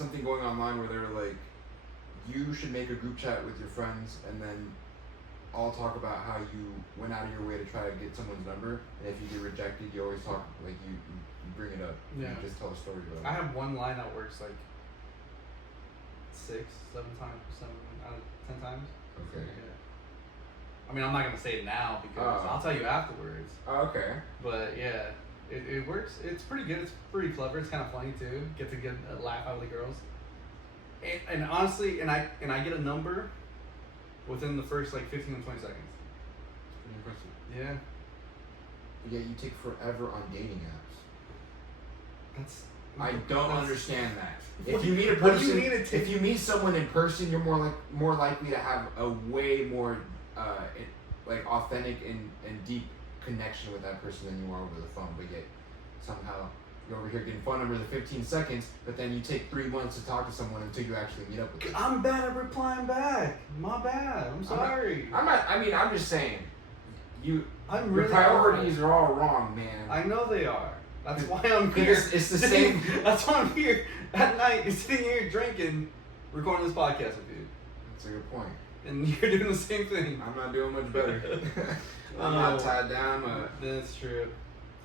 something going online where they were like, you should make a group chat with your friends and then all talk about how you went out of your way to try to get someone's number, and if you get rejected, you always talk like you bring it up. Yeah. You just tell a story about it. I have one line that works like 6, 7 times, 7 out of 10 times. Okay. Yeah. I mean, I'm not gonna say it now because I'll tell you afterwards. Oh, okay. But yeah, it works. It's pretty good. It's pretty clever. It's kind of funny too. Get to get a laugh out of the girls. And honestly, and I get a number within the first like 15 to 20 seconds. Pretty impressive. Yeah. But yet you take forever on dating apps. I don't that's- understand that. What If do you you- meet a what do you person, mean it if you meet someone in person, you're more likely to have a way more like authentic and deep connection with that person than you are over the phone. But yet somehow you're over here getting phone numbers in 15 seconds, but then you take 3 months to talk to someone until you actually meet up with them. I'm bad at replying back. My bad. I'm sorry. I'm not. I mean, I'm just saying. Your really priorities are all wrong, man. I know they are. That's why I'm here. It's the same. That's why I'm here at night, sitting here drinking, recording this podcast with you. That's a good point. And you're doing the same thing. I'm not doing much better. I'm not tied down. That's true.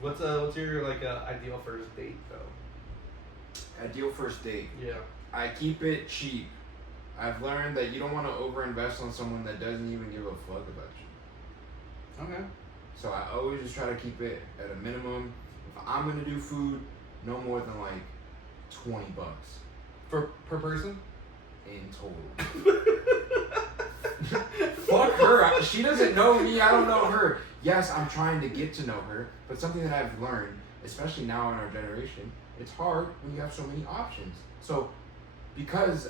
What's your like ideal first date though? Ideal first date. Yeah. I keep it cheap. I've learned that you don't want to overinvest on someone that doesn't even give a fuck about you. Okay. So I always just try to keep it at a minimum. If I'm gonna do food, no more than like $20 Per person? in total. Fuck her. She doesn't know me. I don't know her. Yes, I'm trying to get to know her, but something that I've learned, especially now in our generation, it's hard when you have so many options. So, because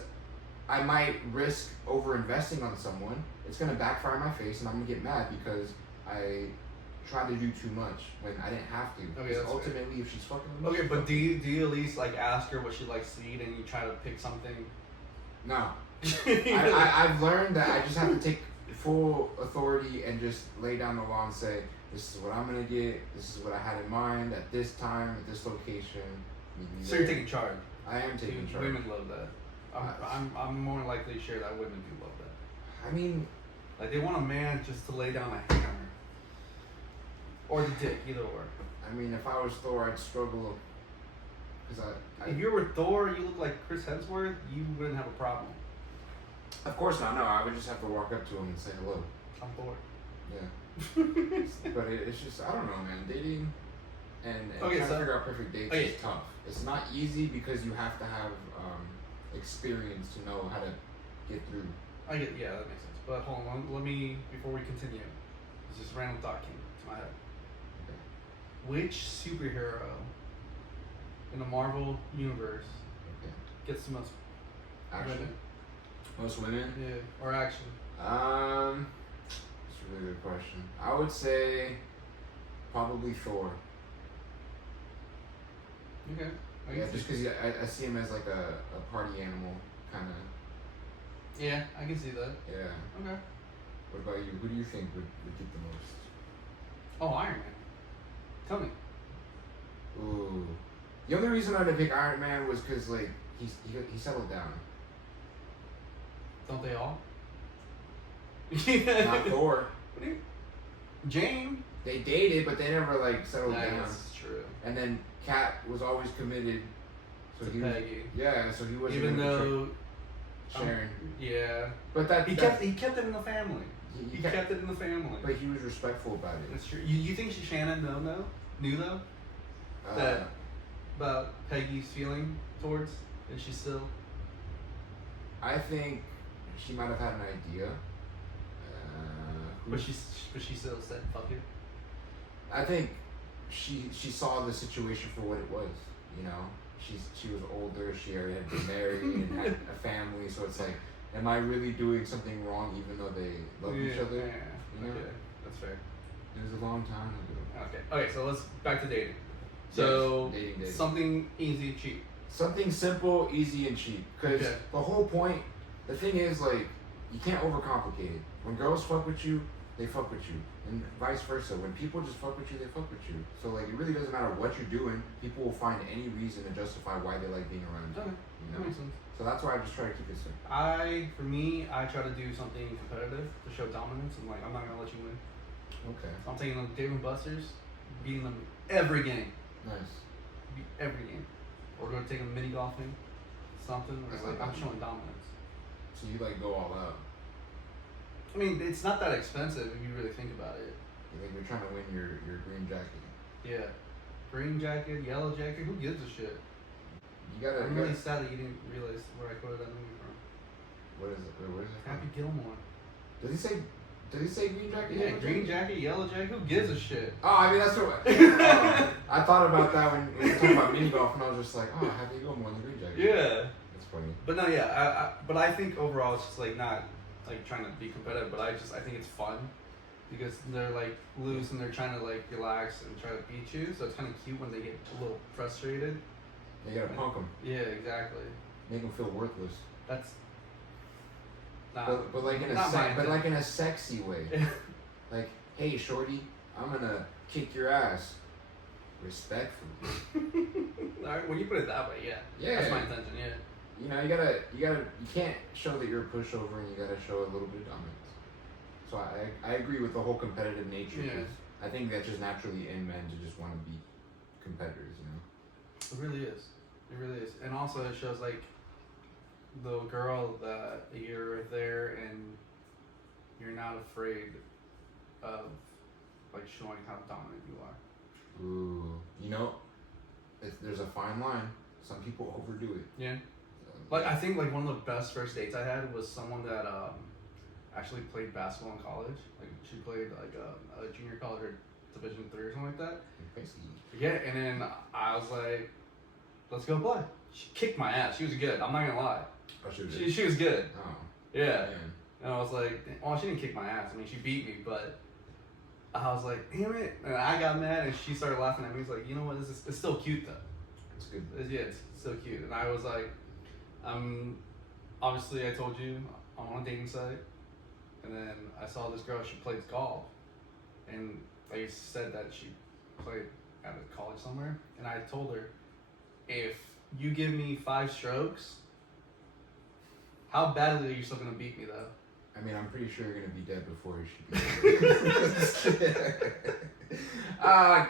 I might risk over investing on someone, it's gonna backfire in my face, and I'm gonna get mad because I tried to do too much when I didn't have to. Okay, Because that's ultimately, if she's fucking with me, Okay, but do you at least like ask her what she likes to eat and you try to pick something? no. I've learned that I just have to take full authority and just lay down the law and say, this is what I'm gonna get, this is what I had in mind at this time, at this location. So you're taking charge. I am taking charge. Women love that. I'm more likely to share that women do love that. I mean, Like they want a man just to lay down a hammer. Or the dick, either or. I mean, if I was Thor, I'd struggle. Because If you were Thor, you look like Chris Hemsworth, you wouldn't have a problem. Of course not. No, I would just have to walk up to him and say hello. I'm Thor. Yeah. But it's just, I don't know, man. Dating and Okay, trying so- to figure out perfect dates okay. is tough. It's not easy because you have to have experience to know how to get through. Yeah, that makes sense. But hold on, let me, before we continue, this just random thought came to my head. Okay. Which superhero in the Marvel universe Okay. gets the most Action. women? Most women? Yeah, or action? It's a really good question. I would say probably Thor. Okay. Yeah, just because I see him as like a party animal, kind of. Yeah, I can see that. Yeah. Okay. What about you? Who do you think would get the most? Oh, Iron Man. Tell me. Ooh. The only reason I didn't pick Iron Man was because like he settled down. Don't they all? Not Thor. What do you? Jane. They dated, but they never like settled down. That's true. And then Kat was always committed. So To he was, Peggy. yeah, so he wasn't Even gonna betray though. Sharon. Yeah. But that He kept it in the family. he He kept it in the family. But he was respectful about it. That's true. You think Shannon knew though that about Peggy's feeling towards, and she still. I think she might have had an idea. But she still said fuck it. I think she saw the situation for what it was. You know, she was older. She already had been married and had a family. So it's like, am I really doing something wrong? Even though they love each other. Yeah. You know? Okay, that's fair. It was a long time ago. Okay, so let's back to dating. So Yes, dating. something easy, cheap. Something simple, easy, and cheap. Because Okay. the whole point, the thing is, like, you can't overcomplicate it. When girls fuck with you, they fuck with you, and vice versa. When people just fuck with you, they fuck with you. So like, it really doesn't matter what you're doing. People will find any reason to justify why they like being around you. Okay, You that know. makes sense. So that's why I just try to keep it simple. For me, I try to do something competitive to show dominance. I'm like, I'm not gonna let you win. Okay. So I'm taking them Dave and Buster's, beating them every game, Nice. every game. Or we're gonna take them mini golfing, something. Where it's I like like I'm that. showing dominance. So you like go all out. I mean, it's not that expensive if you really think about it. You think you're trying to win your green jacket. Yeah, green jacket, yellow jacket. Who gives a shit? You gotta. I'm you really gotta- sad that you didn't realize where I quoted that movie from. What is it? Where is it from? Happy Gilmore. Does he say? Does he say green jacket? Yeah, yellow green jacket, yellow jacket. Who gives a shit? Oh, I mean that's what. I thought about that when we were talking about mini golf, and I was just like, oh, how do you go more than green jacket? Yeah. That's funny. But no, yeah, but I think overall it's just like not like trying to be competitive, but I think it's fun because they're like loose and they're trying to like relax and try to beat you. So it's kind of cute when they get a little frustrated. You gotta punk them, Yeah, exactly. make them feel worthless. That's not. But like in a not my but like in a sexy way. Like, hey, shorty, I'm gonna kick your ass, respectfully. Alright, when you put it that way, yeah. Yeah. That's my intention. Yeah. You know, you can't show that you're a pushover, and you gotta show a little bit of dominance. So I agree with the whole competitive nature. Yeah. 'Cause I think that's just naturally in men to just want to be competitors, you know. It really is. It really is. And also it shows like the girl that you're there and you're not afraid of like showing how dominant you are. Ooh, you know, there's a fine line. Some people overdo it. Yeah. Like I think like one of the best first dates I had was someone that actually played basketball in college. Like she played like a junior college or Division III or something like that. Basically. Yeah, and then I was like, let's go play. She kicked my ass. She was good. I'm not gonna lie. Oh, she was. She was good. Oh, Yeah. man. And I was like, well, she didn't kick my ass. I mean, she beat me, but I was like, damn it. And I got mad, and she started laughing at me. He's like, you know what? It's still cute, though. It's good. Yeah, it's still cute. And I was like, obviously, I told you I'm on a dating site. And then I saw this girl, she plays golf. And I said that she played at a college somewhere. And I told her, if you give me 5 strokes, how badly are you still going to beat me, though? I mean, I'm pretty sure you're gonna be dead before you should be.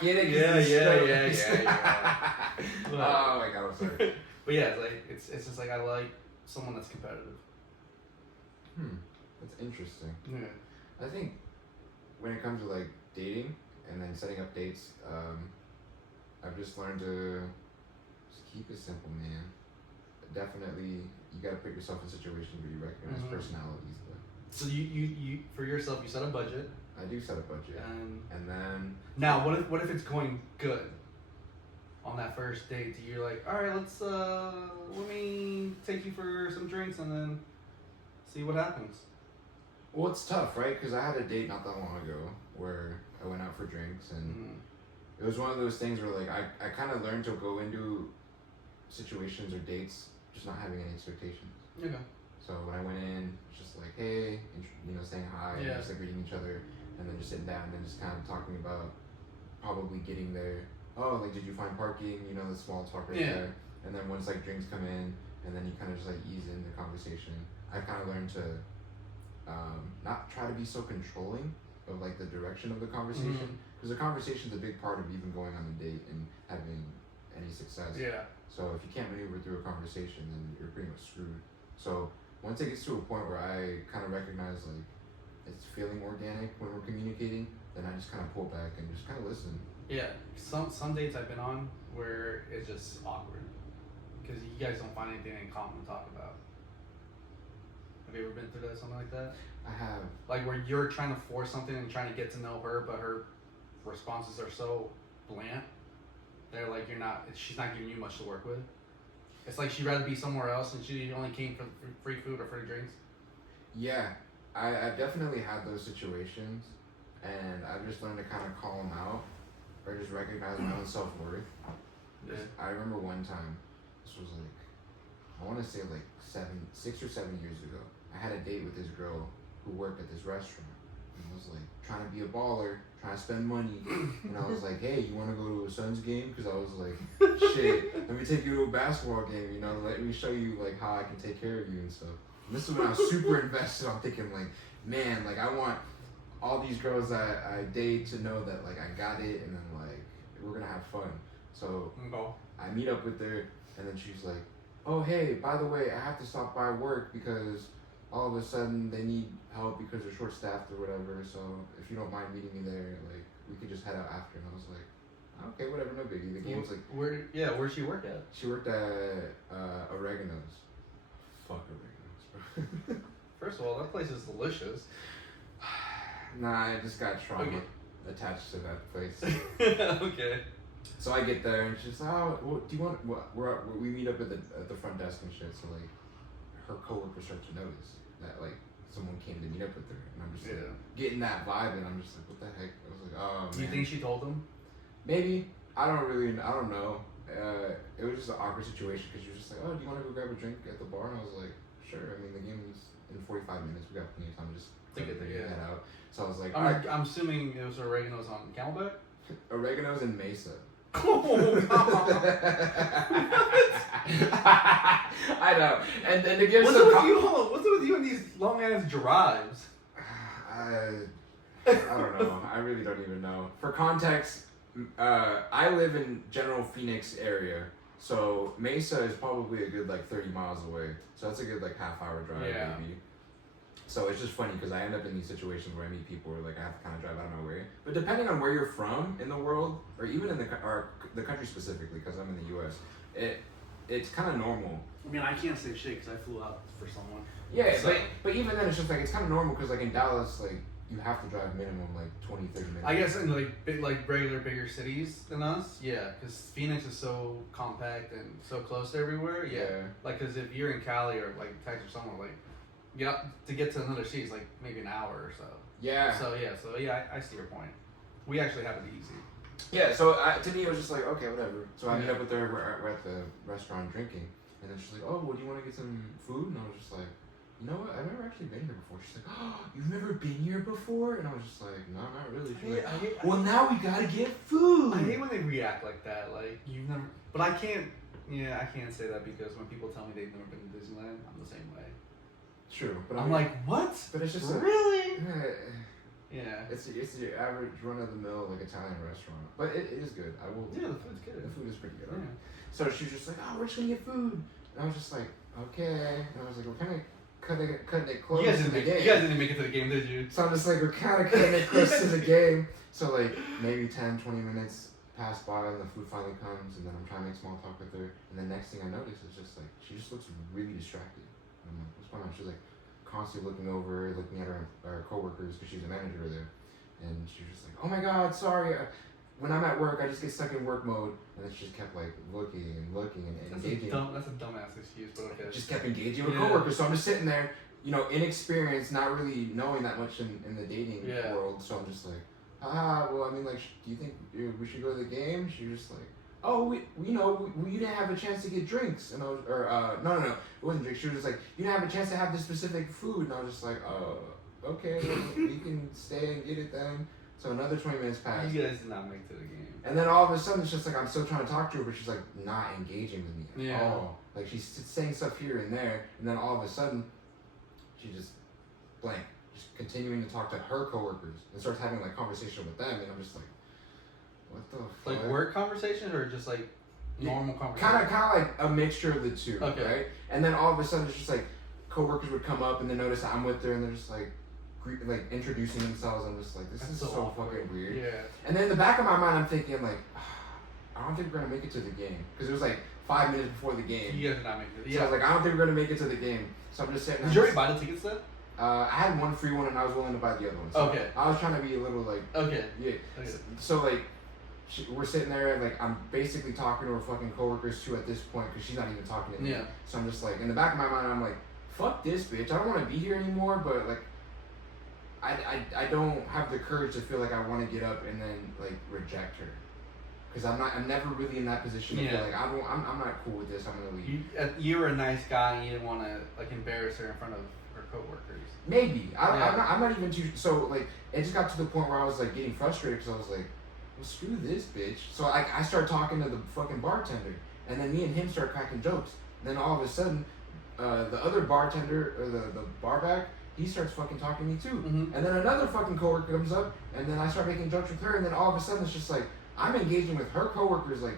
Get it? Yeah. Oh my god, I'm sorry. But yeah, it's just like I like someone that's competitive. That's interesting. Yeah. I think when it comes to like dating and then setting up dates, I've just learned to just keep it simple, man. Definitely, you gotta put yourself in situations where you recognize personalities. But So you for yourself, you set a budget. I do set a budget, and then Now, what if it's going good on that first date? You're like, all right, let's let me take you for some drinks and then see what happens. well, it's tough, right? Because I had a date not that long ago where I went out for drinks, and it was one of those things where like I kind of learned to go into situations or dates just not having any expectations. Okay. So when I went in, it's just like, hey, saying hi, Yeah. and just like greeting each other, and then just sitting down and then just kind of talking about probably getting there. Oh, like, did you find parking? The small talk right Yeah. there. And then once like drinks come in, and then you kind of just like ease in the conversation. I've kind of learned to not try to be so controlling of like the direction of the conversation, because the conversation's a big part of even going on a date and having any success. Yeah. So if you can't maneuver through a conversation, then you're pretty much screwed. So once it gets to a point where I kind of recognize like it's feeling organic when we're communicating, then I just kind of pull back and just kind of listen. Yeah. Some dates I've been on where it's just awkward because you guys don't find anything in common to talk about. Have you ever been through something like that? I have. Like where you're trying to force something and trying to get to know her, but her responses are so bland. They're like she's not giving you much to work with. It's like she'd rather be somewhere else and she only came for free food or free drinks. Yeah, I've definitely had those situations, and I've just learned to kind of call them out, or just recognize my own self-worth. Yeah. I remember one time, this was like, I want to say like 6 or 7 years ago, I had a date with this girl who worked at this restaurant. And I was like trying to be a baller, trying to spend money. And I was like, hey, you want to go to a Suns game? Because I was like, shit, let me take you to a basketball game. You know, let me show you like how I can take care of you and stuff. And this is when I was super invested. I'm thinking like, man, like I want all these girls that I date to know that like I got it, and then like we're gonna have fun. So I meet up with her, and then she's like, oh hey, by the way, I have to stop by work because all of a sudden they need help because they're short staffed or whatever. So if you don't mind meeting me there, like we could just head out after. And I was like, okay, whatever, no biggie. The game's like, where'd she work at? she worked at Oregano's. Fuck Oregano's, bro. First of all, that place is delicious. Nah, I just got trauma Okay. attached to that place. Okay. So I get there and she's like, oh, well, do you want? We meet up at the front desk and shit. So like, her coworkers start to notice that like someone came to meet up with her, and I'm just like, getting that vibe, and I'm just like, what the heck? I was like, oh man. Do you think she told them? Maybe. I don't know. It was just an awkward situation because she was just like, oh, do you want to go grab a drink at the bar? And I was like, sure. I mean, the game was in 45 minutes. We got plenty of time to just get there, head out. So I was like, I'm assuming it was Oregano's on Camelback? Oregano's in Mesa. Oh, God. I know. And to give What's some up with you? Hold on. What's up with you in these long ass drives? I don't know. I really don't even know. For context, I live in general Phoenix area, so Mesa is probably a good like 30 miles away. So that's a good like half-hour drive maybe. So it's just funny because I end up in these situations where I meet people where like I have to kind of drive out of my way. But depending on where you're from in the world, or even in the country specifically, because I'm in the U.S., it's kind of normal. I mean, I can't say shit because I flew out for someone. Yeah, So- but even then, it's just like it's kind of normal because like in Dallas, like you have to drive minimum like 20, 30 minutes. I guess in like regular bigger cities than us, yeah, because Phoenix is so compact and so close to everywhere. Yeah, like because if you're in Cali or like Texas or somewhere, like to get to another city is like maybe an hour or so. Yeah. So I see your point. We actually have it easy. Yeah, so to me it was just like, okay, whatever. So I meet up with her, we're at the restaurant drinking, and then she's like, oh, well, do you want to get some food? And I was just like, you know what, I've never actually been here before. She's like, oh, you've never been here before? And I was just like, no, not really. She's like, well, now we gotta get food. I hate when they react like that, like, you've never, but I can't say that because when people tell me they've never been to Disneyland, I'm the same way. True, but I'm like, what? But it's just really? Yeah. It's your average run of the mill like Italian restaurant, but it is good. I will. Yeah, the food's good. The food is pretty good. Yeah. So she was just like, oh, we're just gonna get food, and I was just like, okay. And I was like, we're kind of cutting it close to the game. You guys didn't make it to the game, did you? So I'm just like, we're kind of cutting it close to the game. So like maybe 10, 20 minutes pass by and the food finally comes, and then I'm trying to make small talk with her, and the next thing I notice is just like she just looks really distracted. And I'm like, what's going on? She's like constantly looking over, looking at her coworkers because she's a manager there, and she's just like, oh my god, sorry. When I'm at work, I just get stuck in work mode, and then she just kept like looking and engaging. That's a dumbass excuse, but okay. Just kept engaging with coworkers. So I'm just sitting there, you know, inexperienced, not really knowing that much in the dating world. So I'm just like, well, I mean, like, do you think we should go to the game? She was just like, oh, we didn't have a chance to get drinks, and I was, no, it wasn't drinks. She was just like, you didn't have a chance to have this specific food, and I was just like, oh, okay, we can stay and get it then. So another 20 minutes passed. You guys did not make it to the game. And then all of a sudden, it's just like I'm still trying to talk to her, but she's like not engaging with me at all. Like she's saying stuff here and there, and then all of a sudden, she just blank, just continuing to talk to her coworkers and starts having like conversation with them, and I'm just like, what the fuck? Like work conversation or just like normal conversation? Kind of like a mixture of the two, okay. Right? And then all of a sudden, it's just like coworkers would come up and they notice that I'm with her, and they're just like introducing themselves. I'm just like, this is so fucking weird. Yeah. And then in the back of my mind, I'm thinking like, I don't think we're gonna make it to the game because it was like 5 minutes before the game. You guys did not make it. So I was like, I don't think we're gonna make it to the game. So I'm just sitting there. Did you already buy the tickets then? I had one free one and I was willing to buy the other one. So okay. I was trying to be a little like. Okay. Yeah. Okay. So like, we're sitting there like I'm basically talking to her fucking coworkers too at this point because she's not even talking to me. Yeah. So I'm just like in the back of my mind, I'm like, fuck this bitch. I don't want to be here anymore. But like. I don't have the courage to feel like I want to get up and then like reject her, because I'm never really in that position to feel like I'm not cool with this. I'm gonna leave. You were a nice guy and you didn't want to like embarrass her in front of her coworkers. Maybe. Yeah. I'm not even too. So like, it just got to the point where I was like getting frustrated because I was like, well, screw this bitch. So I started talking to the fucking bartender, and then me and him start cracking jokes. And then all of a sudden, the other bartender or the bar back, he starts fucking talking to me too. Mm-hmm. And then another fucking coworker comes up, and then I start making jokes with her, and then all of a sudden it's just like I'm engaging with her coworkers like.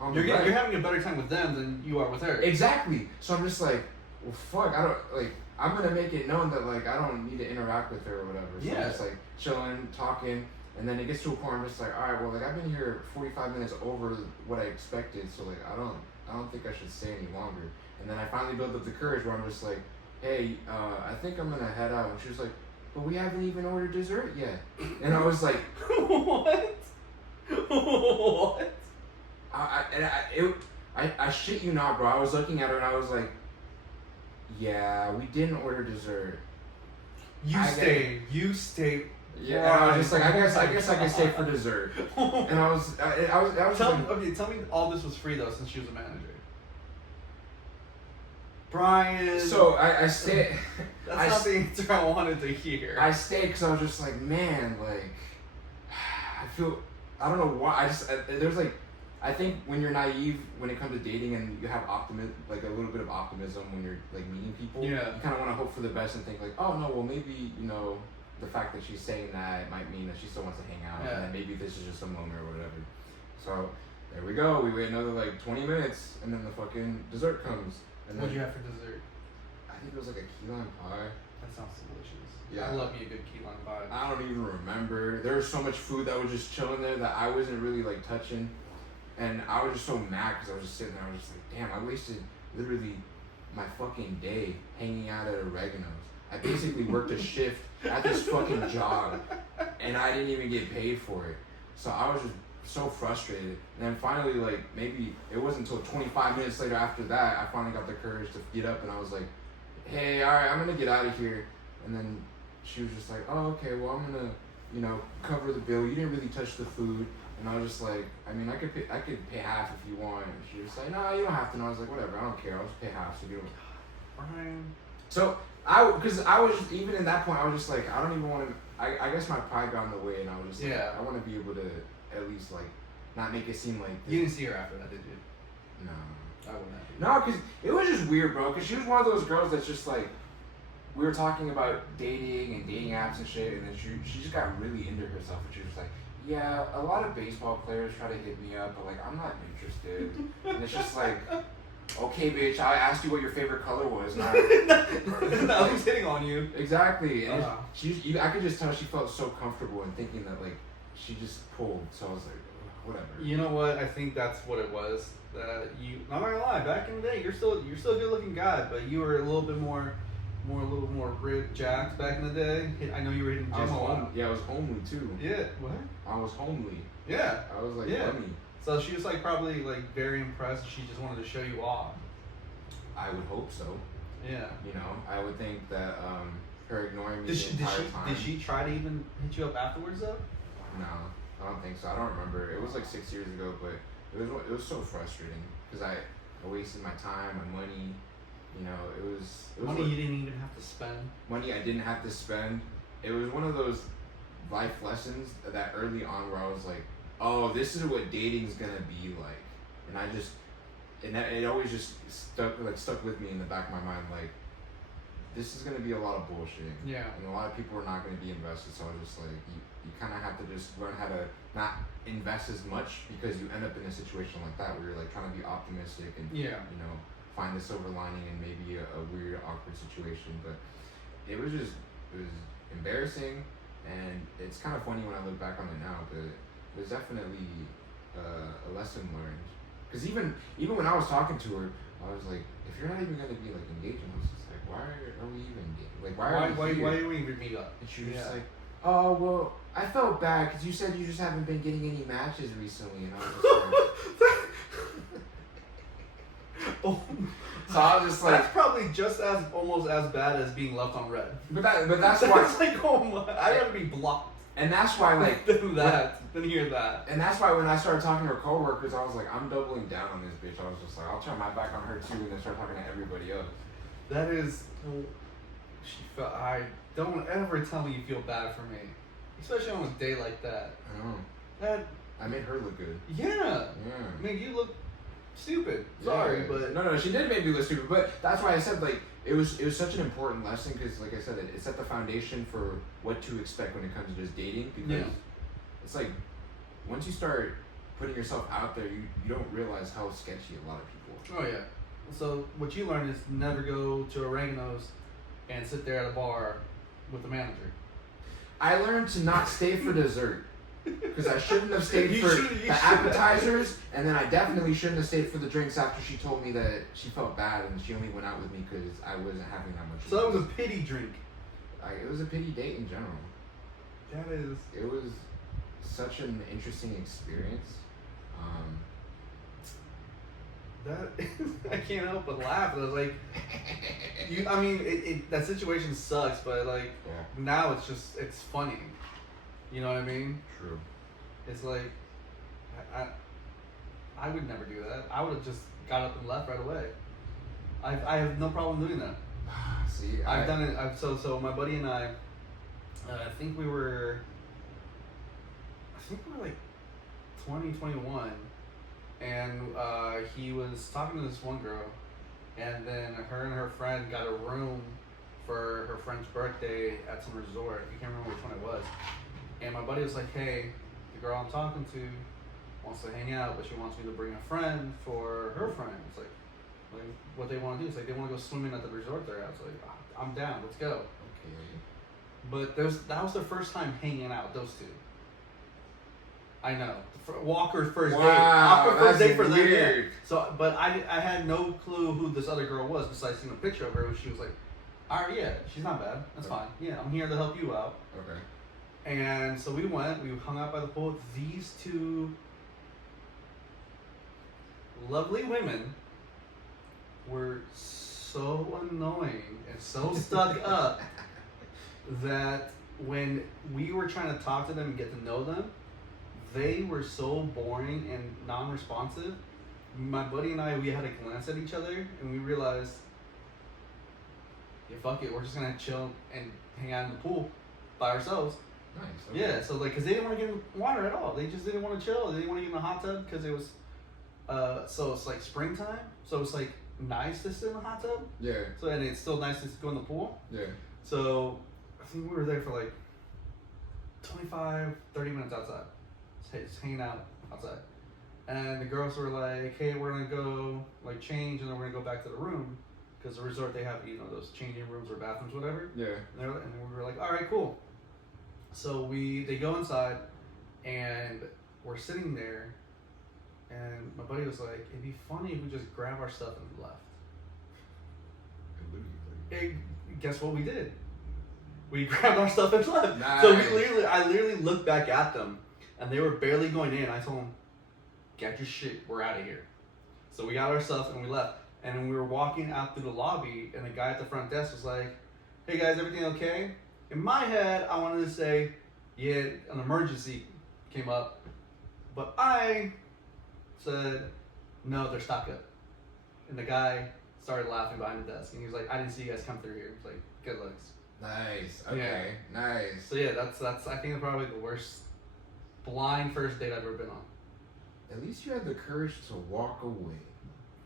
On You're the right. having a better time with them than you are with her. Exactly. So I'm just like, well, fuck. I don't like. I'm gonna make it known that like I don't need to interact with her or whatever. So I'm just like chilling, talking, and then it gets to a point where I'm just like, all right, well, like I've been here 45 minutes over what I expected, so like I don't think I should stay any longer. And then I finally built up the courage where I'm just like, hey, I think I'm gonna head out. And she was like, but we haven't even ordered dessert yet. And I was like, what? What? I shit you not, bro. I was looking at her and I was like, yeah, we didn't order dessert. You stayed. Yeah, and I was just like, I guess I can stay for dessert. And I was tell me all this was free though, since she was a manager. Brian. So I stayed. That's not the answer I wanted to hear. I stayed because I was just like, man, like, I don't know why. There's like, I think when you're naive when it comes to dating and you have like a little bit of optimism when you're like meeting people, you kind of want to hope for the best and think like, oh no, well maybe the fact that she's saying that might mean that she still wants to hang out, and then maybe this is just a moment or whatever. So there we go. We wait another like 20 minutes, and then the fucking dessert comes. And what'd you have for dessert? I think it was like a key lime pie. That sounds delicious. Yeah, I love me a good key lime pie. I don't even remember. There was so much food that was just chilling there that I wasn't really like touching. And I was just so mad because I was just sitting there. I was just like, damn, I wasted literally my fucking day hanging out at Oregano's. I basically worked a shift at this fucking job, and I didn't even get paid for it. So I was just so frustrated. And then finally, like, maybe it wasn't until 25 minutes later after that, I finally got the courage to get up, and I was like, hey, all right, I'm going to get out of here. And then she was just like, oh, okay, well, I'm going to, cover the bill. You didn't really touch the food. And I was just like, I mean, I could pay half if you want. And she was like, no, you don't have to. And I was like, whatever, I don't care. I'll just pay half. So you don't. Brian. So because I was even in that point, I was just like, I don't even want to. I guess my pride got in the way, and I was just like, I want to be able to at least like not make it seem like. You didn't see her after that, did you? No. I wouldn't have. No, because it was just weird, bro. Because she was one of those girls that's just like, we were talking about dating and dating apps and shit, and then she just got really into herself, and she was like, yeah, a lot of baseball players try to hit me up, but like I'm not interested. And it's just like, okay, bitch, I asked you what your favorite color was. Now who's hitting on you? Exactly. And I could just tell she felt so comfortable in thinking that like she just pulled. So I was like, whatever. You know what? I think that's what it was. I'm not gonna lie. Back in the day, you're still a good looking guy, but you were a little bit more ripped, jacked back in the day. I know you were hitting the gym a lot. Yeah, I was homely too. Yeah, what? I was homely. Yeah. I was like bummy. So she was like probably like very impressed. She just wanted to show you off. I would hope so. Yeah. I would think that her ignoring me the entire time. Did she try to even hit you up afterwards though? No, I don't think so. I don't remember. It was like 6 years ago, but it was so frustrating because I wasted my time, my money. It was money you didn't even have to spend. Money I didn't have to spend. It was one of those life lessons that early on where I was like, oh, this is what dating's gonna be like, and it always just stuck with me in the back of my mind, like, this is gonna be a lot of bullshit. Yeah. And a lot of people are not gonna be invested. So I was just like, you kind of have to just learn how to not invest as much because you end up in a situation like that where you're like trying to be optimistic and find the silver lining in maybe a weird, awkward situation. But it was embarrassing, and it's kind of funny when I look back on it now. But it was definitely a lesson learned. Because even when I was talking to her, I was like, if you're not even gonna be like engaging, I was just like, why are we even like why do we even meet up? And she was just like, oh well, I felt bad because you said you just haven't been getting any matches recently, and I was just like. Oh. So I was just like, that's probably just almost as bad as being left on red. But that's why it's like, oh my, I'd rather be blocked. And that's why like than hear that. And that's why when I started talking to her coworkers, I was like, I'm doubling down on this bitch. I was just like, I'll turn my back on her too, and then start talking to everybody else. That is, she felt. I don't ever tell me you feel bad for me, especially on a day like that. I know. That I made her look good. yeah, Yeah. made you look stupid. Sorry, Yeah. but no, she did make me look stupid. But that's why I said like it was such an important lesson because like I said it set the foundation for what to expect when it comes to just dating because Yeah. it's like once you start putting yourself out there, you don't realize how sketchy a lot of people. oh yeah. So what you learn is never go to Oregano's and sit there at a bar with the manager. I learned to not stay for dessert because I shouldn't have stayed You for shouldn't- you the shouldn't. appetizers, and then I definitely shouldn't have stayed for the drinks after she told me that she felt bad and she only went out with me because I wasn't having that much. So that was a pity drink. It was a pity date in general. That is. It was such an interesting experience. That I can't help but laugh. I was like, I mean, that situation sucks, but like Yeah. now it's funny. You know what I mean? True. It's like, I would never do that. I would have just got up and left right away. I have no problem doing that. See, I've done it. So my buddy and I think we were like 20, 21, and he was talking to this one girl, and then her and her friend got a room for her friend's birthday at some resort. I can't remember which one it was. And my buddy was like, "Hey, the girl I'm talking to wants to hang out, but she wants me to bring a friend for her friend." It's like what they want to do. It's like they want to go swimming at the resort there. I was like, "I'm down. Let's go." Okay. But that was their first time hanging out, those two. I know. Walker's first date. Wow, Walker's first that's date for them. Yeah. weird. So, but I had no clue who this other girl was besides seeing a picture of her. She was like, "Alright, yeah, she's not bad. That's Okay. fine. Yeah, I'm here to help you out." Okay. And so we hung out by the pool. These two lovely women were so annoying and so stuck up that when we were trying to talk to them and get to know them, they were so boring and non-responsive. My buddy and I, we had a glance at each other and we realized, yeah, fuck it, we're just gonna chill and hang out in the pool by ourselves. Nice. Okay. Yeah, so like, cause they didn't want to get in the water at all. They just didn't want to chill. They didn't want to get in the hot tub because it was, so it's like springtime. So it's like nice to sit in the hot tub. Yeah. So and it's still nice to go in the pool. Yeah. So I think we were there for like 25, 30 minutes outside, just hanging out outside. And the girls were like, "Hey, we're gonna go like change, and then we're gonna go back to the room, because the resort they have, those changing rooms or bathrooms, whatever." Yeah. And we were like, "All right, cool." So they go inside, and we're sitting there, and my buddy was like, "It'd be funny if we just grab our stuff and left." Hey, guess what we did? We grabbed our stuff and left. Nice. So I literally looked back at them, and they were barely going in. I told them, "Get your shit, we're out of here." So we got our stuff and we left. And then we were walking out through the lobby, and the guy at the front desk was like, "Hey guys, everything okay?" In my head, I wanted to say, "Yeah, an emergency came up," but I said, "No, they're stuck up." And the guy started laughing behind the desk, and he was like, "I didn't see you guys come through here." He was like, "Good looks." Nice. Okay. Nice. So yeah, that's I think probably the worst blind first date I've ever been on. At least you had the courage to walk away.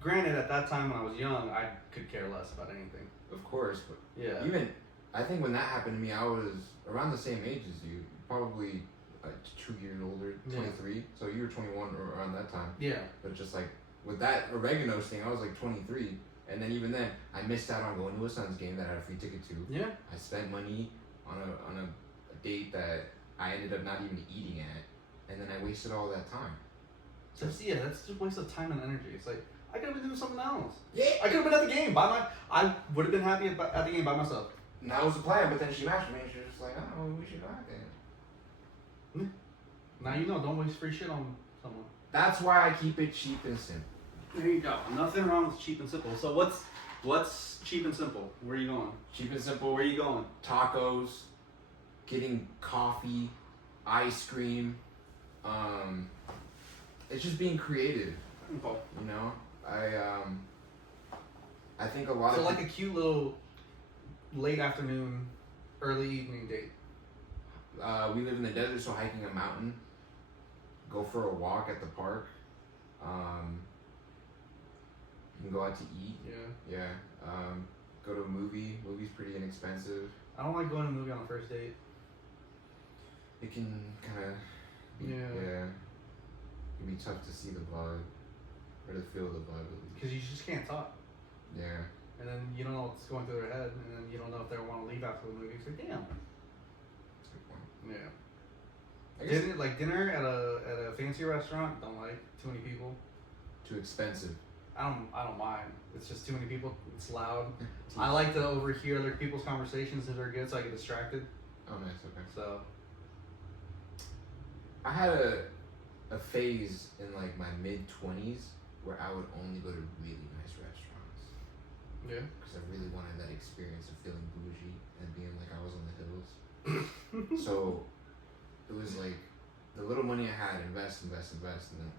Granted, at that time when I was young, I could care less about anything. Of course, but Yeah. even I think when that happened to me, I was around the same age as you, probably like 2 years older, Yeah. 23. So you were 21 or around that time. Yeah. But just like with that oregano thing, I was like 23, and then even then, I missed out on going to a Suns game that I had a free ticket to. Yeah. I spent money on a date that I ended up not even eating at, and then I wasted all that time. That's just a waste of time and energy. It's like, I could have been doing something else. Yeah. I could have been at the game I would have been happy at the game by myself. And that was the plan, but then she matched me, and she was just like, "Oh, we should go out there." Now you know, don't waste free shit on someone. That's why I keep it cheap and simple. There you go. Nothing wrong with cheap and simple. So what's cheap and simple? Where are you going? Cheap and simple. Where are you going? Tacos, getting coffee, ice cream. It's just being creative. Okay. You know, I think a lot So of like a cute little late afternoon, early evening date. We live in the desert, so hiking a mountain, go for a walk at the park. You can go out to eat. Yeah. Yeah. Go to a movie. Movie's pretty inexpensive. I don't like going to a movie on a first date. It can kind of be, Yeah. It can be tough to see the vibe or to feel the vibe at least. Because you just can't talk. Yeah. And then you don't know what's going through their head, and then you don't know if they want to leave after the movie. It's like, damn. That's a good point. Yeah. I guess Dinner at a fancy restaurant. Don't like too many people. too expensive. I don't mind. It's just too many people. It's loud. I like to overhear other people's conversations if they're good, so I get distracted. Oh, nice. Okay. So I had a phase in like my mid-20s where I would only go to really nice restaurants yeah. because I really wanted that experience of feeling bougie and being like I was on the hills. So it was like the little money I had, invest, and then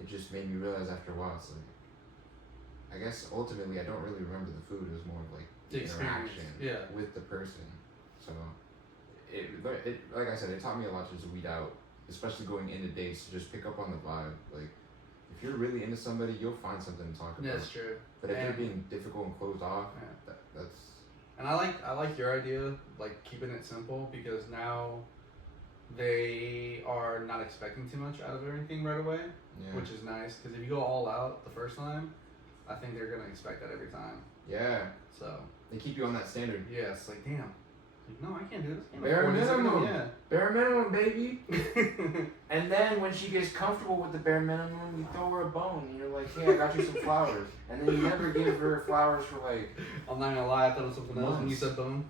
it just made me realize after a while, it's like I guess ultimately I don't really remember the food. It was more of like The interaction experience, yeah. with the person. So it like I said, it taught me a lot to just weed out, especially going into dates, to just pick up on the vibe. Like if you're really into somebody, you'll find something to talk about. That's true. But if And- they're being difficult and closed off, Yeah. that's And I like your idea, like keeping it simple, because now they are not expecting too much out of everything right away, yeah. which is nice. Because if you go all out the first time, I think they're gonna expect that every time. Yeah. So They keep you on that standard. yeah, it's like damn, like, no, I can't do this. I can't Bare afford this. minimum. Bare minimum, baby. Yeah. And then when she gets comfortable with the bare minimum, you throw her a bone and you're like, hey, I got you some flowers. And then you never give her flowers for like, I'm not gonna lie, I thought it was something else when you Months. said boom.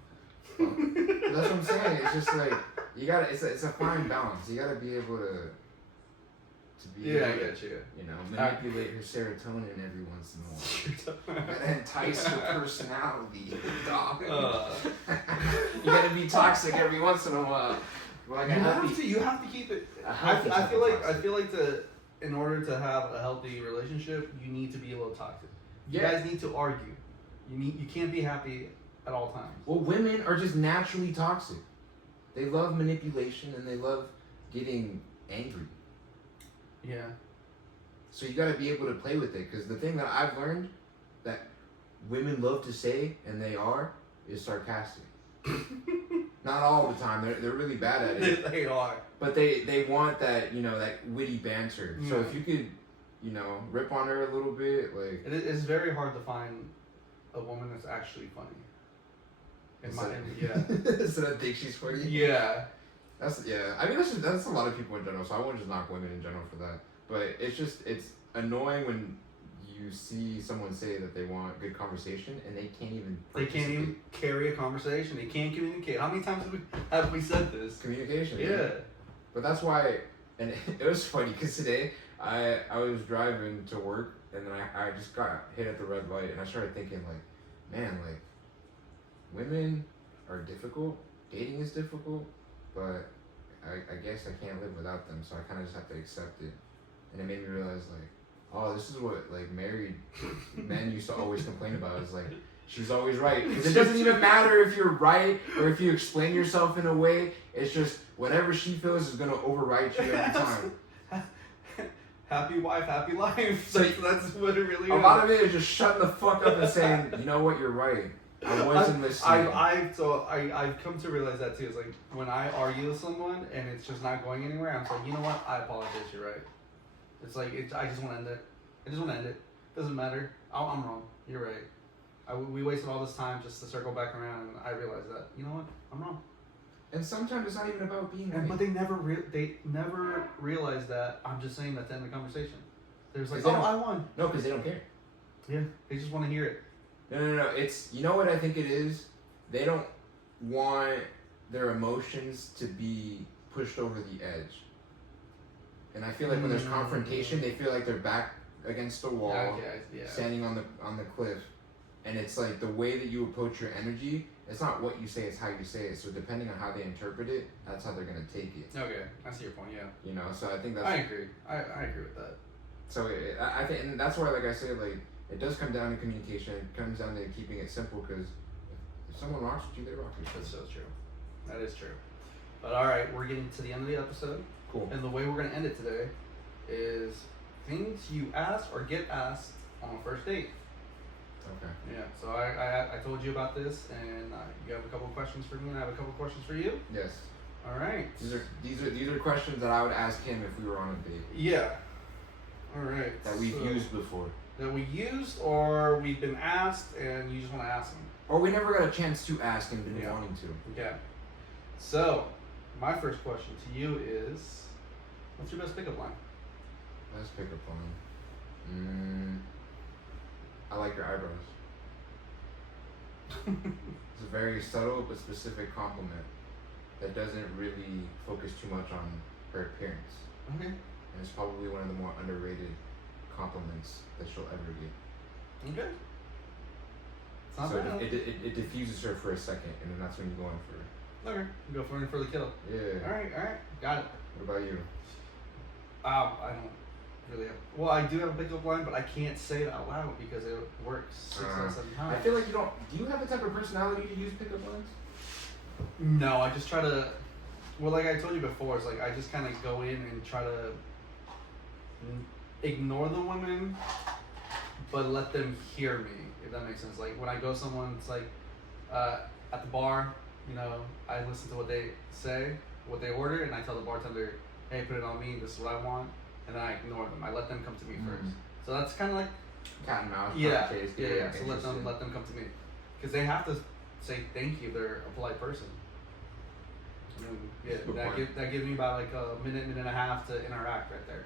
that's what I'm saying. It's just like, you gotta, it's a fine balance. You gotta be able to be Yeah, I able to, get you. you know, manipulate her serotonin every once in a while. Gotta entice her personality, dog. You gotta be toxic every once in a while. Like You have to keep it. A I healthy feel like toxic. in order to have a healthy relationship, you need to be a little toxic. You Yeah. guys need to argue. You can't be happy at all times. Well, women are just naturally toxic. They love manipulation and they love getting angry. Yeah. So you got to be able to play with it. Because the thing that I've learned that women love to say, and they are, is sarcastic. Not all the time. They're really bad at it. They are. But they want that, you know, that witty banter. So Yeah. if you could, you know, rip on her a little bit, like... It's very hard to find a woman that's actually funny. Yeah. So I think she's funny. Yeah. I mean, that's a lot of people in general, so I wouldn't just knock women in general for that. But it's annoying when you see someone say that they want good conversation and they can't even They can't even carry a conversation. They can't communicate. How many times have we said this? communication. Yeah. But that's why, and it was funny because today I was driving to work and then I just got hit at the red light and I started thinking like, man, like women are difficult, dating is difficult, but I guess I can't live without them, so I kind of just have to accept it. And it made me realize like, oh, this is what like married men used to always complain about. Is like, she's always right. Because it doesn't even matter if you're right or if you explain yourself in a way. It's just whatever she feels is gonna overwrite you every time. Happy wife, happy life. So that's what it really is. A lot of it is just shutting the fuck up and saying, you know what, you're right. I wasn't listening. I've come to realize that too. It's like when I argue with someone and it's just not going anywhere, I'm like, you know what? I apologize. You're right. It's like I just want to end it. I just want to end it. Doesn't matter. I'm wrong. You're right. We wasted all this time just to circle back around, and I realized that, you know what? I'm wrong. And sometimes it's not even about being right. But they never realize that I'm just saying that to end the conversation. There's like, 'Cause they oh, don't- I won. No, because they don't care. Yeah, they just want to hear it. No. It's, you know what I think it is? They don't want their emotions to be pushed over the edge. And I feel like when there's confrontation, they feel like they're back against the wall, Okay, yeah. standing on the cliff. And it's like the way that you approach your energy, it's not what you say, it's how you say it. So depending on how they interpret it, that's how they're going to take it. Okay, I see your point, yeah. You know, so I think that's... I agree. I agree with that. So I think, and that's why, like I say, like, it does come down to communication. It comes down to keeping it simple because someone rocks with you, they rock with you. That's so true. That is true. But all right, we're getting to the end of the episode, Cool. and the way we're gonna end it today is things you ask or get asked on a first date. Okay. Yeah. So I told you about this, and you have a couple of questions for me, and I have a couple of questions for you. Yes. All right. These are questions that I would ask him if we were on a date. Yeah. All right. That we've used before. That we used, or we've been asked, and you just want to ask them. Or we never got a chance to ask and been Yeah. wanting to. Okay. So, my first question to you is, what's your best pickup line? Let's pick up on. I like your eyebrows. It's a very subtle but specific compliment that doesn't really focus too much on her appearance. Okay. And it's probably one of the more underrated compliments that she'll ever get. Okay. It's not So bad. it diffuses her for a second, and then that's when you go in for it. Okay. Go for the kill. Yeah. All right. Got it. What about you? I don't really have. Well, I do have a pickup line, but I can't say it out loud because it works 6 out of 7 I times. feel like you don't. Do you have the type of personality to use pickup lines? No, I just try to. Well, like I told you before, it's like I just kind of go in and try to ignore the women, but let them hear me. If that makes sense. Like when I go someone, it's like at the bar, you know, I listen to what they say, what they order, and I tell the bartender, "Hey, put it on me. This is what I want," and then I ignore them. I let them come to me first. So that's kind of like Cat and mouse. yeah. Case, So let them come to me, because they have to say thank you. They're a polite person. And Good point. that gives me about like a minute and a half to interact right there.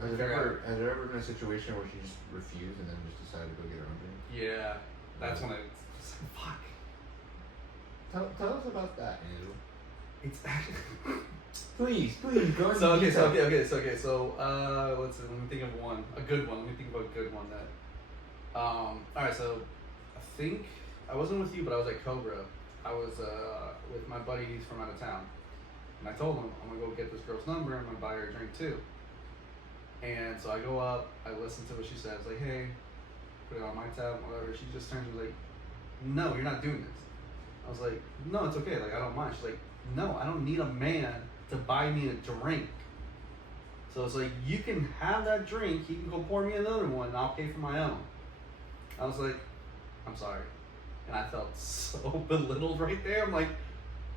Has there ever been a situation where she just refused and then just decided to go get her own drink? Yeah, that's when I just fuck. Tell us about that, Andrew. It's Please, go into So detail. let's see, let me think of one. A good one. Let me think of a good one that alright, so I think I wasn't with you, but I was at Cobra. I was with my buddy, he's from out of town. And I told him I'm gonna go get this girl's number, I'm gonna buy her a drink too. And so I go up, I listen to what she says, like, hey, put it on my tab, whatever. She just turns and was like, no, you're not doing this. I was like, no, it's okay, like I don't mind. She's like, no, I don't need a man to buy me a drink. So it's like, you can have that drink, you can go pour me another one, and I'll pay for my own. I was like, I'm sorry. And I felt so belittled right there. I'm like,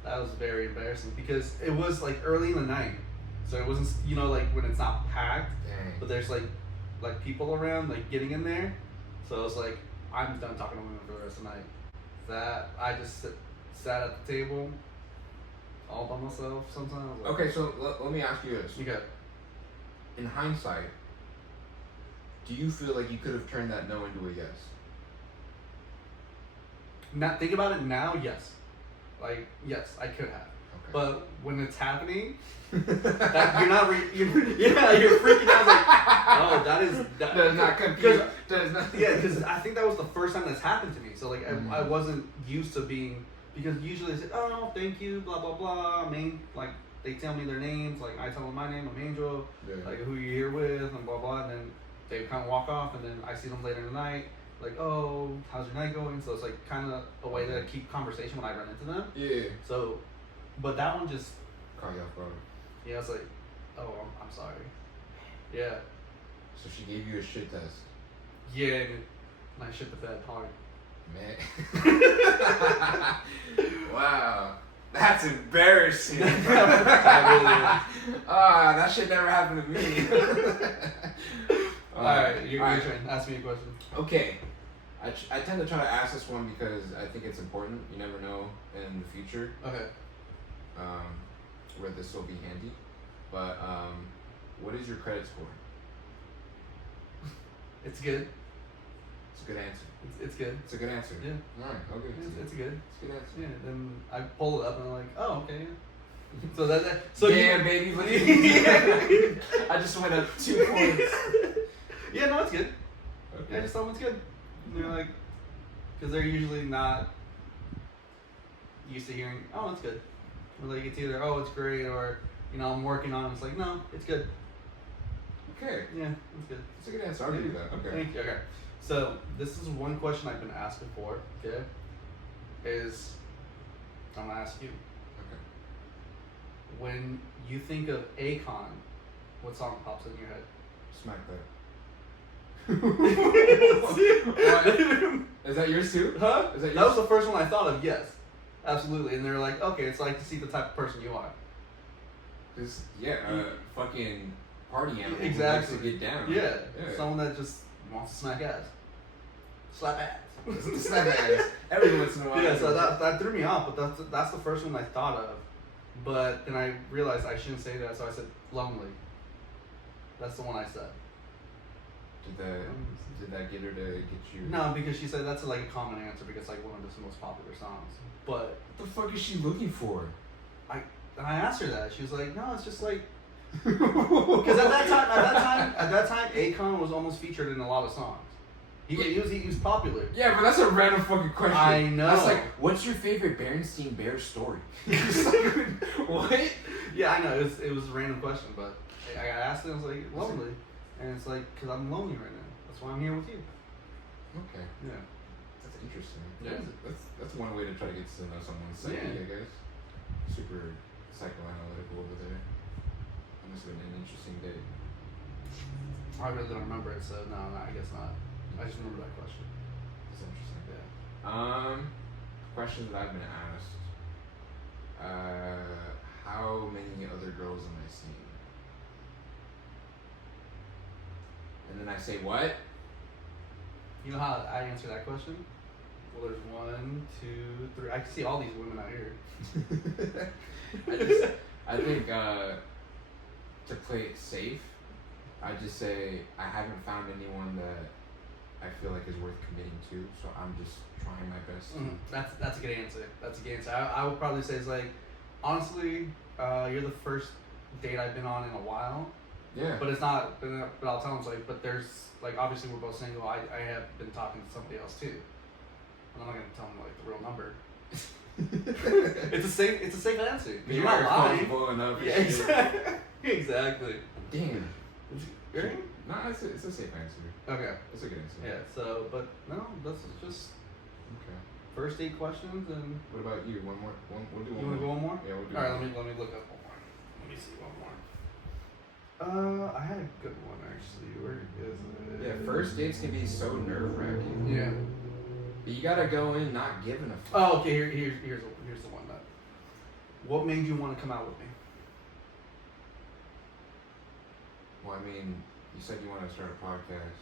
that was very embarrassing because it was like early in the night. So it wasn't, you know, like when it's not packed, Dang. but there's like people around, like getting in there. So it was like, I'm done talking to women for the rest of the night. That I just sat at the table all by myself sometimes. Like, Okay, so let me ask you this. you got In hindsight, do you feel like you could have turned that no into a yes? not think about it now. Yes, like yes, I could have. Okay. But when it's happening, that you're not. You're freaking out. Like, oh, that is that does not compute. Cause, Does not. yeah, because I think that was the first time that's happened to me. So like Mhm. I wasn't used to being, because usually they say, oh, thank you, blah blah blah. I mean, like they tell me their names, like I tell them my name, I'm Angel, Yeah. like who you here with, and blah blah, and then they kind of walk off, and then I see them later in the night, like, oh, how's your night going? So it's like kind of a way to keep conversation when I run into them. Yeah. So, but that one just, Caught you off guard. yeah, it's like, oh, I'm sorry. Yeah, So she gave you a shit test. yeah, and I shit the bed hard. Man. Wow. That's embarrassing. That shit never happened to me. Alright, your Alright. turn. Ask me a question. Okay. I tend to try to ask this one because I think it's important. You never know in the future Okay. where this will be handy. But what is your credit score? It's good. It's a good answer. It's good. It's a good answer. Yeah. Alright, okay. It's good. It's a good answer. Yeah. Then I pull it up and I'm like, oh, okay. Yeah. So so damn, you, baby, look at me. I just went up 2 points. Yeah, no, it's good. Okay. I just thought it's good. And they're like, because they're usually not used to hearing, oh, it's good. Or like it's either, oh, it's great, or you know, I'm working on it. It's like, no, it's good. Okay. Yeah, it's good. It's a good answer. I'll give you that. Okay. Thank you. Okay. So this is one question I've been asked before. Okay. is, I'm gonna ask you. Okay. When you think of Akon, what song pops in your head? Smack that. What? Is that yours too? Huh? Is that That was the first one I thought of. Yes, absolutely. And they're like, okay, it's like to see the type of person you are. Just fucking party animal. who Exactly. likes to get down. Yeah. Yeah. Someone that just wants to smack ass. Slap ass. Slap ass. Every once in a while. Yeah, so that threw me off, but that's the first one I thought of. But then I realized I shouldn't say that, so I said lonely. That's the one I said. Did that get her to get you? No, because she said that's like a common answer because like one of his most popular songs. But What the fuck is she looking for? and I asked her that. She was like, no, it's just like because at that time, Akon was almost featured in a lot of songs. He was popular. Yeah, but that's a random fucking question. I know. That's like, what's your favorite Berenstain Bears story? It's like, what? Yeah, I know. It was a random question, but I asked her. I was like, lonely, and it's like because I'm lonely right now. That's why I'm here with you. Okay, Yeah. that's interesting. Yeah. That's one way to try to get to know someone's psyche, Yeah. I guess. Super psychoanalytical over there. That must have been an interesting day. I really don't remember it, so no, I guess not. I just remember that question. That's interesting. Yeah. Questions that I've been asked. How many other girls am I seeing? And then I say what? You know how I answer that question? Well, there's 1, 2, 3. I can see all these women out here. I think to play it safe, I just say I haven't found anyone that I feel like is worth committing to, so I'm just trying my best. That's a good answer. That's a good answer. I would probably say it's like, honestly, you're the first date I've been on in a while. Yeah. But it's not. But I'll tell them it's like. But there's like obviously we're both single. I have been talking to somebody else too. I'm not gonna tell them like the real number. It's a safe answer. You're not lying. Comfortable enough. Yeah, exactly. Damn. Really? No, it's a safe answer. Okay. It's a good answer. Yeah. So, but no, this is just Okay. first 8 questions, and What about you? One more. We'll do you one want to go more. one more? Yeah, we'll do. All right. one Let me look up one more. Let me see one more. I had a good one actually. Where is it? Yeah, first dates can be so nerve-wracking. Yeah. But you gotta go in not giving a fuck. Oh, okay. Here's the one that. What made you want to come out with me? Well, I mean, you said you want to start a podcast,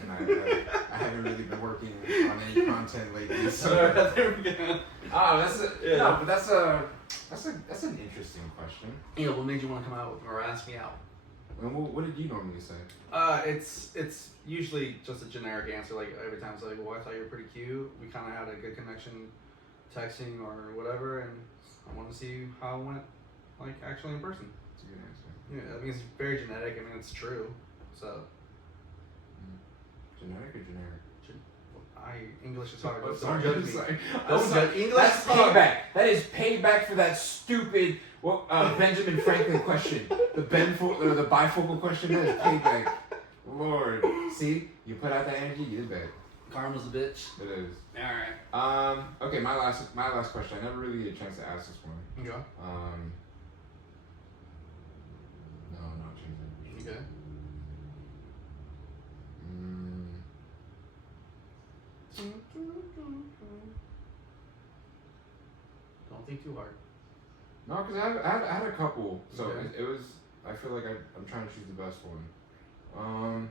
and I haven't really been working on any content lately. So There we go. no, but that's an interesting question. Yeah. What made you want to come out with me or ask me out? And what did you normally say? It's usually just a generic answer. Like every time it's like, well, I thought you were pretty cute. We kind of had a good connection, texting or whatever, and I want to see how it went, like actually in person. That's a good answer. Yeah, I mean it's very genetic. I mean it's true. So, Generic or generic? English is hard. Oh, Don't sorry, judge I'm me. sorry. Don't judge. English That's is hard. payback. That is payback for that stupid Benjamin Franklin question. The bifocal question. That is payback. Lord, see, you put out that energy, you did back. Karma's a bitch. It is. All right. Okay, my last question. I never really get a chance to ask this one. Okay. No, not changing. Okay. Don't think too hard. No, because I had a couple, so Okay. it was. I feel like I'm trying to choose the best one.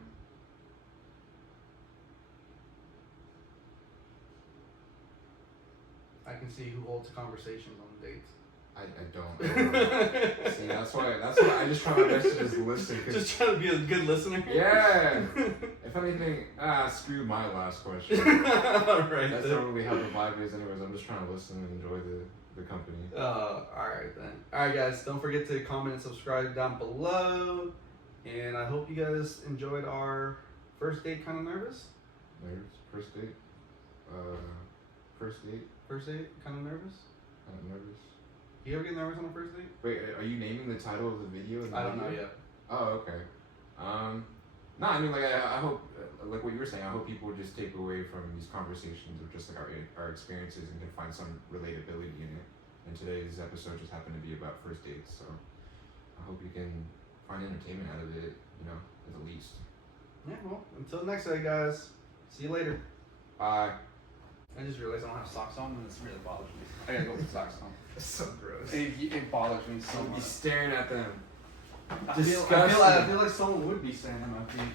I can see who holds conversations on dates. I don't. See, that's why I just try my best to just listen. Just trying to be a good listener. Yeah. If anything, screw my last question. Alright. That's not really how the vibe is, anyways. I'm just trying to listen and enjoy the company. Alright then. Alright guys, don't forget to comment and subscribe down below. And I hope you guys enjoyed our first date. Kind of nervous? Nerves, first date. First date. First date, kind of nervous? Kind of nervous. You ever get nervous on a first date? Wait, are you naming the title of the video? I don't know yet. Oh, okay. No, I mean, like, I hope, like what you were saying, I hope people just take away from these conversations of just like our experiences and can find some relatability in it. And today's episode just happened to be about first dates, so I hope you can find entertainment out of it, you know, at the least. Yeah, well, until next time, guys. See you later. Bye. I just realized I don't have socks on, and this really bothers me. I gotta go with socks on. It's so gross. It bothers me so I'll be much. staring at them. I feel like someone would be staring at my feet.